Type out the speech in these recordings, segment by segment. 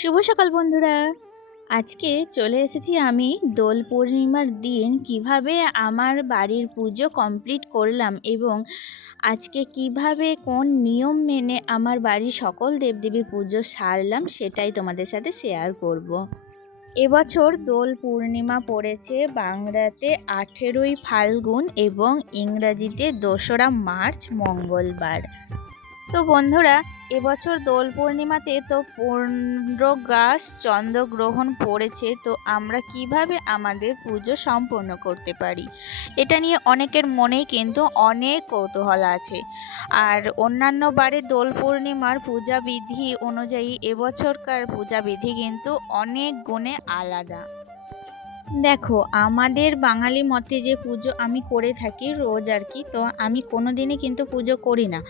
শুভ সকাল বন্ধুরা। আজকে চলে এসেছি আমি দোল পূর্ণিমার দিন কিভাবে আমার বাড়ির পুজো কমপ্লিট করলাম এবং আজকে কিভাবে কোন নিয়ম মেনে আমার বাড়ির সকল দেবদেবীর পুজো সারলাম সেটাই তোমাদের সাথে শেয়ার করব। এবছর দোল পূর্ণিমা পড়েছে বাংলাতে 18ই ফাল্গুন এবং ইংরাজিতে 2রা মার্চ মঙ্গলবার। তো বন্ধুরা, এবছর দোল পূর্ণিমাতে তো পূর্ণগ্রাস চন্দ্রগ্রহণ পড়েছে। তো আমরা কিভাবে আমাদের পুজো সম্পন্ন করতে পারি এটা নিয়ে অনেকের মনেই কিন্তু অনেক কৌতূহল আছে। আর অন্যান্য বারে দোল পূর্ণিমার পূজাবিধি অনুযায়ী এবছরকার পূজাবিধি কিন্তু অনেক গুণে আলাদা। দেখো, আমাদের বাঙালি মতে যে পুজো আমি করে থাকি রোজ আর কি, তো আমি কোনো দিনই কিন্তু পুজো করি না।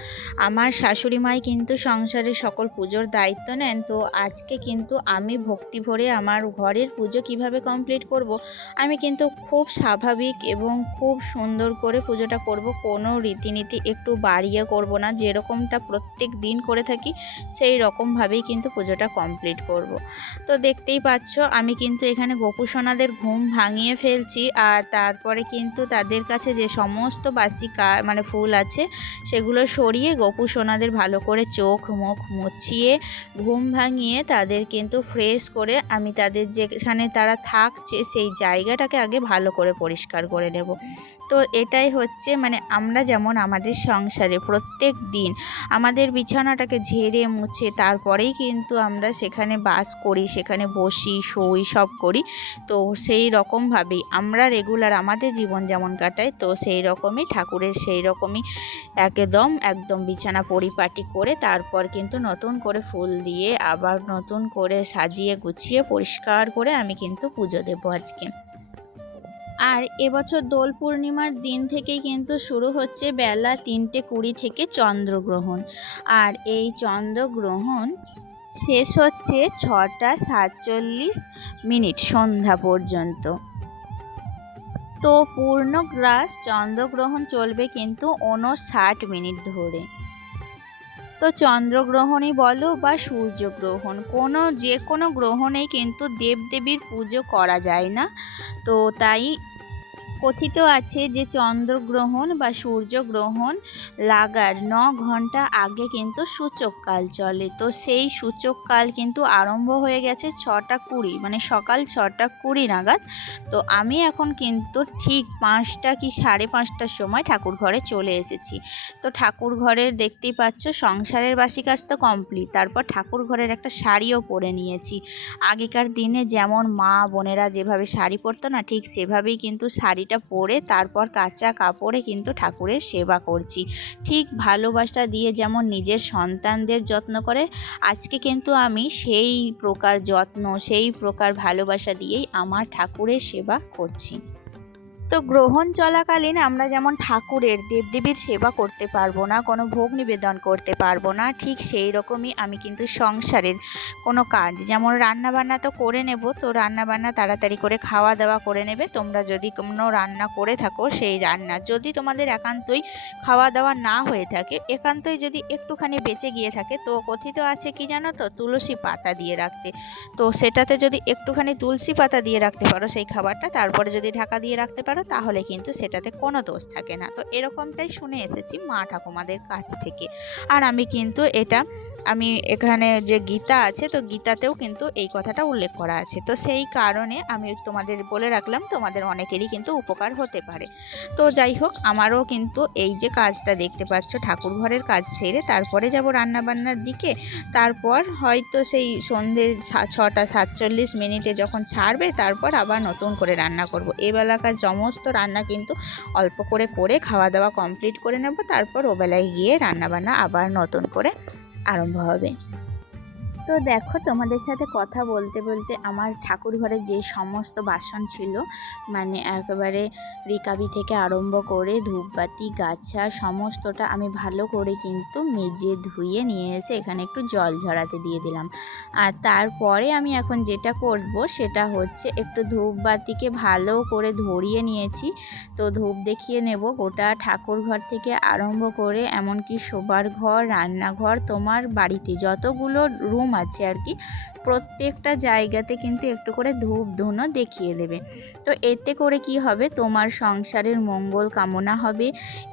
আমার শাশুড়ি মাই কিন্তু সংসারের সকল পুজোর দায়িত্ব নেন। তো আজকে কিন্তু আমি ভক্তি ভরে আমার ঘরের পুজো কিভাবে কমপ্লিট করব, আমি কিন্তু খুব স্বাভাবিক এবং খুব সুন্দর করে পুজোটা করব। কোনো রীতিনীতি একটু বাড়িয়ে করব না, যেরকমটা প্রত্যেক দিন করে থাকি সেই রকমভাবেই কিন্তু পুজোটা কমপ্লিট করব। তো দেখতেই পাচ্ছ আমি কিন্তু এখানে গোপুসোনাদের ঘুম ভাঙিয়ে ফেলছি। আর তারপরে কিন্তু তাদের কাছে যে সমস্ত বাসি ফুল আছে সেগুলো সরিয়ে গোপুসোনাদের ভালো করে চোখ মুখ মুছিয়ে ঘুম ভাঙিয়ে তাদের কিন্তু ফ্রেশ করে আমি তাদের যেখানে তারা থাকছে সেই জায়গাটাকে আগে ভালো করে পরিষ্কার করে নেব। তো এটাই হচ্ছে আমরা যেমন আমাদের সংসারে প্রত্যেক দিন আমাদের বিছানাটাকে ঝেড়ে মুছে তারপরেই কিন্তু আমরা সেখানে বাস করি, সেখানে বসি, শোই, সব করি। তো সেই রকমভাবেই আমরা রেগুলার আমাদের জীবন যেমন কাটাই, তো সেই রকমই ঠাকুরের সেই রকমই একদম বিছানা পরিপাটি করে তারপর কিন্তু নতুন করে ফুল দিয়ে আবার নতুন করে সাজিয়ে গুছিয়ে পরিষ্কার করে আমি কিন্তু পুজো দেবো আজকে। আর এবছর দোল পূর্ণিমার দিন থেকেই কিন্তু শুরু হচ্ছে বেলা 3:20 থেকে চন্দ্রগ্রহণ। আর এই চন্দ্রগ্রহণ শেষ হচ্ছে 6:47 সন্ধ্যা পর্যন্ত। তো পূর্ণগ্রাস চন্দ্রগ্রহণ চলবে কিন্তু 59 ধরে। তো চন্দ্রগ্রহণই বলো বা সূর্যগ্রহণ, যে কোনো গ্রহণেই কিন্তু দেবদেবীর পুজো করা যায় না। তো তাই কথিত আছে যে চন্দ্রগ্রহণ বা সূর্যগ্রহণ লাগার 9 ঘন্টা আগে কিন্তু সূচককাল চলে। তো সেই সূচককাল কিন্তু আরম্ভ হয়ে গেছে 6:20 সকাল 6:20 নাগাদ। তো আমি এখন কিন্তু ঠিক 5টা কি 5:30টার সময় ঠাকুর ঘরে চলে এসেছি। তো ঠাকুর ঘরের দেখতেই পাচ্ছ সংসারের বাসি কাজ তো কমপ্লিট, তারপর ঠাকুর ঘরের একটা শাড়িও পরে নিয়েছি। আগেকার দিনে যেমন মা বোনেরা যেভাবে শাড়ি পরতো না, ঠিক সেভাবেই কিন্তু শাড়িটা পরে তারপর কাঁচা কাপড়ে কিন্তু ঠাকুরের সেবা করছি। ঠিক ভালোবাসা দিয়ে যেমন নিজের সন্তানদের যত্ন করে, আজকে কিন্তু আমি সেই প্রকার যত্ন সেই প্রকার ভালোবাসা দিয়েই আমার ঠাকুরের সেবা করছি। তো গ্রহণ চলাকালীন আমরা যেমন ঠাকুরের দেবদেবীর সেবা করতে পারবো না, কোনো ভোগ নিবেদন করতে পারবো না, ঠিক সেই রকমই আমি কিন্তু সংসারের কোনো কাজ যেমন রান্নাবান্না তো করে নেব। তো রান্নাবান্না তাড়াতাড়ি করে খাওয়া দাওয়া করে নেবে। তোমরা যদি কোনো রান্না করে থাকো সেই রান্না যদি তোমাদের একান্তই খাওয়া দাওয়া না হয়ে থাকে, একান্তই যদি একটুখানি বেঁচে গিয়ে থাকে, তো কথিত আছে কি জানো তো, তুলসী পাতা দিয়ে রাখতে। তো সেটাতে যদি একটুখানি তুলসী পাতা দিয়ে রাখতে পারো সেই খাবারটা, তারপরে যদি ঢাকা দিয়ে রাখতে পারো, তাহলে কিন্তু সেটাতে কোনো দোষ থাকে না। তো এরকমটাই শুনে এসেছি মা ঠাকুমাদের কাছ থেকে। আর আমি এখানে যে গীতা আছে, তো গীতাতেও কিন্তু এই কথাটা উল্লেখ করা আছে। তো সেই কারণে আমি তোমাদের বলে রাখলাম, তোমাদের অনেকেরই কিন্তু উপকার হতে পারে। তো যাই হোক, আমারও কিন্তু এই যে কাজটা দেখতে পাচ্ছ ঠাকুর ঘরের কাজ সেরে তারপরে যাব রান্নাবান্নার দিকে। তারপর হয়তো সেই সন্ধে 6:47 যখন ছাড়বে, তারপর আবার নতুন করে রান্না করব। এবেলাকার সমস্ত রান্না কিন্তু অল্প করে করে খাওয়া দাওয়া কমপ্লিট করে নেব, তারপর ওবেলায় গিয়ে রান্নাবান্না আবার নতুন করে আরম্ভ হবে। তো দেখো, তোমাদের সাথে কথা বলতে বলতে আমার ঠাকুর ঘরে যে সমস্ত বাসন ছিল, একেবারে রিকাবি থেকে আরম্ভ করে ধূপবাতি গাছা সমস্তটা আমি ভালো করে কিন্তু মেজে ধুয়ে নিয়ে এসে এখানে একটু জল ঝরাতে দিয়ে দিলাম। আর তারপরে আমি এখন যেটা করব সেটা হচ্ছে একটু ধূপবাতিকে ভালো করে ধরিয়ে নিয়েছি। তো ধূপ দেখিয়ে নেব গোটা ঠাকুর ঘর থেকে আরম্ভ করে এমনকি শোবার ঘর, রান্নাঘর, তোমার বাড়িতে যতগুলো রুম আছে আর কি, প্রত্যেকটা জায়গাতে কিন্তু একটু করে ধূপ ধুনো দেখিয়ে দেবে। তো এতে করে কি হবে, তোমার সংসারের মঙ্গল কামনা হবে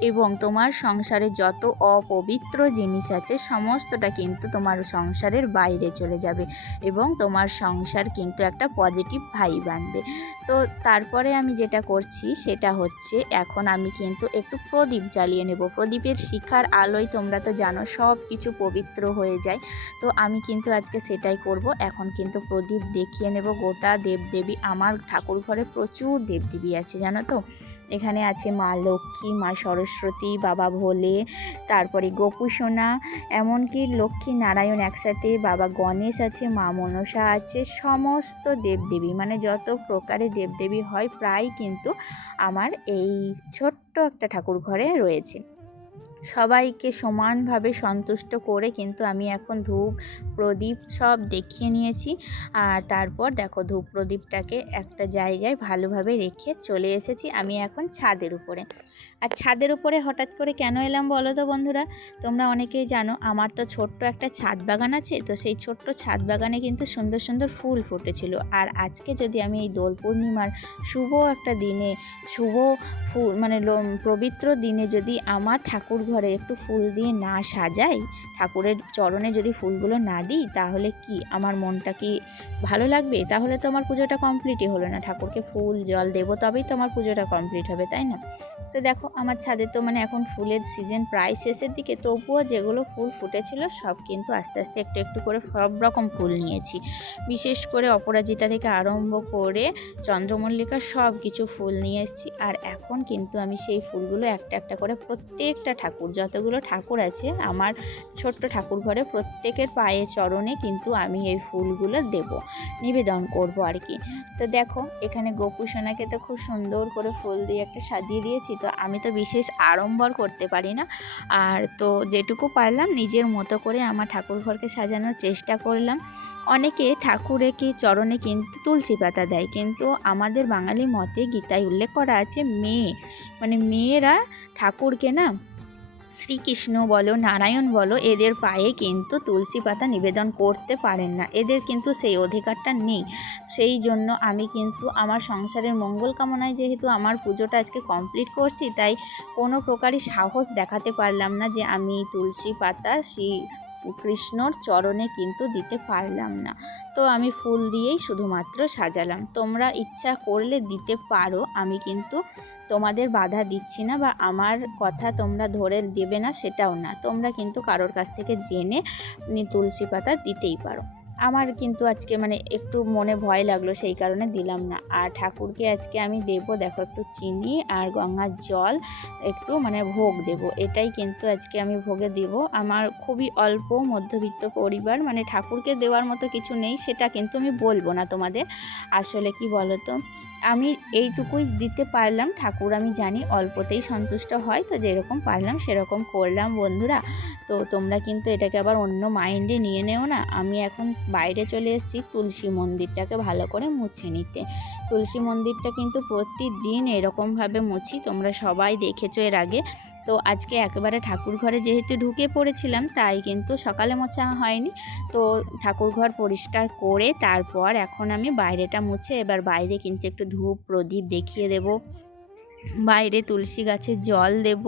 এবং তোমার সংসারে যত অপবিত্র জিনিস আছে সমস্তটা কিন্তু তোমার সংসারের বাইরে চলে যাবে এবং তোমার সংসার কিন্তু একটা পজিটিভ ভাইব আনবে। তো তারপরে আমি যেটা করছি সেটা হচ্ছে, এখন আমি কিন্তু একটু প্রদীপ জ্বালিয়ে নেব। প্রদীপের শিখার আলোয় তোমরা তো জানো সব কিছু পবিত্র হয়ে যায়। তো আমি কিন্তু আজকে সেটাই করব। এখন কিন্তু প্রদীপ দেখিয়ে নেব গোটা দেবদেবী। আমার ঠাকুর ঘরে প্রচুর দেবদেবী আছে জানো তো। এখানে আছে মা লক্ষ্মী, মা সরস্বতী, বাবা ভোলে, তারপরে গোপু সোনা, এমনকি লক্ষ্মী নারায়ণ একসাথে, বাবা গণেশ আছে, মা মনসা আছে, সমস্ত দেবদেবী মানে যত প্রকারের দেবদেবী হয় প্রায় কিন্তু আমার এই ছোট্ট একটা ঠাকুর ঘরে রয়েছে। সবাইকে সমানভাবে সন্তুষ্ট করে কিন্তু আমি এখন ধূপ প্রদীপ সব দেখিয়ে নিয়েছি। আর তারপর দেখো ধূপ প্রদীপটাকে একটা জায়গায় ভালোভাবে রেখে চলে এসেছি আমি এখন ছাদের উপরে। আর ছাদের উপরে হঠাৎ করে কেন এলাম বলো তো বন্ধুরা? তোমরা অনেকেই জানো আমার তো ছোট্ট একটা ছাদ বাগান আছে। তো সেই ছোট্ট ছাদ বাগানে কিন্তু সুন্দর সুন্দর ফুল ফুটেছিল। আর আজকে যদি আমি এই দোল পূর্ণিমার শুভ একটা দিনে, শুভ ফুল মানে পবিত্র দিনে যদি আমার ঠাকুর ঘরে একটু ফুল দিয়ে না সাজাই, ঠাকুরের চরণে যদি ফুলগুলো না দিই, তাহলে কি আমার মনটা কি ভালো লাগবে? তাহলে তো আমার পুজোটা কমপ্লিটই হলো না। ঠাকুরকে ফুল জল দেবো তবেই তো আমার পুজোটা কমপ্লিট হবে, তাই না? তো দেখো আমার ছাদে তো মানে এখন ফুলের সিজন প্রায় শেষের দিকে, তবুও যেগুলো ফুল ফুটেছিল সব কিন্তু আস্তে আস্তে একটু একটু করে সব রকম ফুল নিয়েছি। বিশেষ করে অপরাজিতা থেকে আরম্ভ করে চন্দ্রমল্লিকা সব কিছু ফুল নিয়ে এসেছি। আর এখন কিন্তু আমি সেই ফুলগুলো একটা একটা করে প্রত্যেকটা ঠাকুর, যতগুলো ঠাকুর আছে আমার ছোট্ট ঠাকুর ঘরে, প্রত্যেকের পায়ে চরণে কিন্তু আমি এই ফুলগুলো দেব, নিবেদন করব আর কি। তো দেখো এখানে গোপু সোনাকে তো খুব সুন্দর করে ফুল দিয়ে একটা সাজিয়ে দিয়েছি। তো আমি তো বিশেষ আড়ম্বর করতে পারি না, আর তো যেটুকু পারলাম নিজের মতো করে আমার ঠাকুর ঘরকে সাজানোর চেষ্টা করলাম। অনেকে ঠাকুরে কি চরণে কিন্তু তুলসী পাতা দেয়, কিন্তু আমাদের বাঙালি মতে গীতায় উল্লেখ করা আছে মেয়েরা ঠাকুরকে না, শ্রীকৃষ্ণ বলো নারায়ণ বলো, এদের পায়ে কিন্তু তুলসী পাতা নিবেদন করতে পারেন না, এদের কিন্তু সেই অধিকারটা নেই। সেই জন্য আমি কিন্তু আমার সংসারের মঙ্গল কামনায় যেহেতু আমার পুজোটা আজকে কমপ্লিট করছি, তাই কোনো প্রকারই সাহস দেখাতে পারলাম না যে আমি তুলসী পাতা কৃষ্ণর চরণে কিন্তু দিতে পারলাম না। তো আমি ফুল দিয়েই শুধুমাত্র সাজালাম। তোমরা ইচ্ছা করলে দিতে পারো, আমি কিন্তু তোমাদের বাধা দিচ্ছি না বা আমার কথা তোমরা ধরে দেবে না সেটাও না। তোমরা কিন্তু কারোর কাছ থেকে জেনে তুলসী পাতা দিতেই পারো। আমার কিন্তু আজকে মানে একটু মনে ভয় লাগলো, সেই কারণে দিলাম না। আর ঠাকুরকে আজকে আমি দেব দেখো একটু চিনি আর গঙ্গার জল একটু মানে ভোগ দেব, এটাই কিন্তু আজকে আমি ভোগে দেব। আমার খুবই অল্প মধ্যবিত্ত পরিবার, মানে ঠাকুরকে দেওয়ার মতো কিছু নেই, সেটা কিন্তু আমি বলবো না তোমাদের। আসলে কি বলো তো, আমি এইটুকুই দিতে পারলাম। ঠাকুর আমি জানি অল্পতেই সন্তুষ্ট হয়, তো যেরকম পারলাম সেরকম করলাম বন্ধুরা। তো তোমরা কিন্তু এটাকে আবার অন্য মাইন্ডে নিয়ে নেও না। আমি এখন বাইরে চলে এসেছি তুলসী মন্দিরটাকে ভালো করে মুছে নিতে। তুলসী মন্দিরটা কিন্তু প্রতিদিন এরকমভাবে মুছি, তোমরা সবাই দেখেছো এর আগে। তো আজকে একেবারে ঠাকুর ঘরে যেহেতু ঢুকে পড়েছিলাম, তাই কিন্তু সকালে মোছা হয়নি। তো ঠাকুর ঘর পরিষ্কার করে তারপর এখন আমি বাইরেটা মুছে এবার বাইরে কিন্তু একটু ধূপ প্রদীপ দেখিয়ে দেব, বাইরে তুলসী গাছে জল দেব,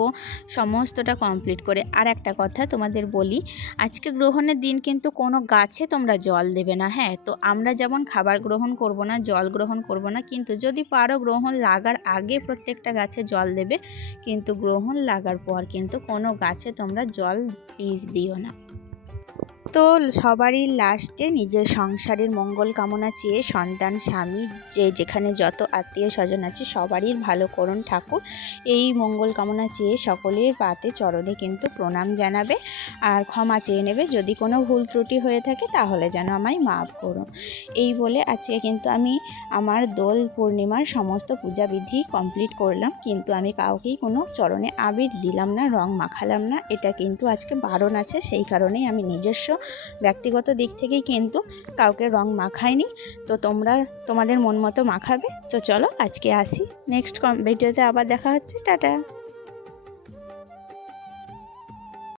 সমস্তটা কমপ্লিট করে। আর একটা কথা তোমাদের বলি, আজকে গ্রহণের দিন কিন্তু কোনো গাছে তোমরা জল দেবে না, হ্যাঁ? তো আমরা যেমন খাবার গ্রহণ করব না, জল গ্রহণ করব না, কিন্তু যদি পারো গ্রহণ লাগার আগে প্রত্যেকটা গাছে জল দেবে, কিন্তু গ্রহণ লাগার পর কিন্তু কোনো গাছে তোমরা জল দিও না। তো সবারই লাস্টে নিজের সংসারের মঙ্গল কামনা চেয়ে সন্তান স্বামী যেখানে যত আত্মীয় স্বজন আছে সবারই ভালো করুন ঠাকুর, এই মঙ্গল কামনা চেয়ে সকলের পাতে চরণে কিন্তু প্রণাম জানাবে আর ক্ষমা চেয়ে নেবে। যদি কোনো ভুল ত্রুটি হয়ে থাকে তাহলে যেন আমায় মাফ করো। এই বলে আজকে কিন্তু আমি আমার দোল পূর্ণিমার সমস্ত পূজাবিধি কমপ্লিট করলাম, কিন্তু আমি কাউকেই কোনো চরণে আবির দিলাম না, রং মাখালাম না। এটা কিন্তু আজকে বারণ আছে, সেই কারণেই আমি নিজস্ব ব্যক্তিগত দিক থেকেই কিন্তু কাউকে রং মাখাইনি। তো তোমরা তোমাদের মন মতো মাখাবে। তো চলো আজকে আসি, নেক্সট ভিডিওতে আবার দেখা হচ্ছে, টাটা।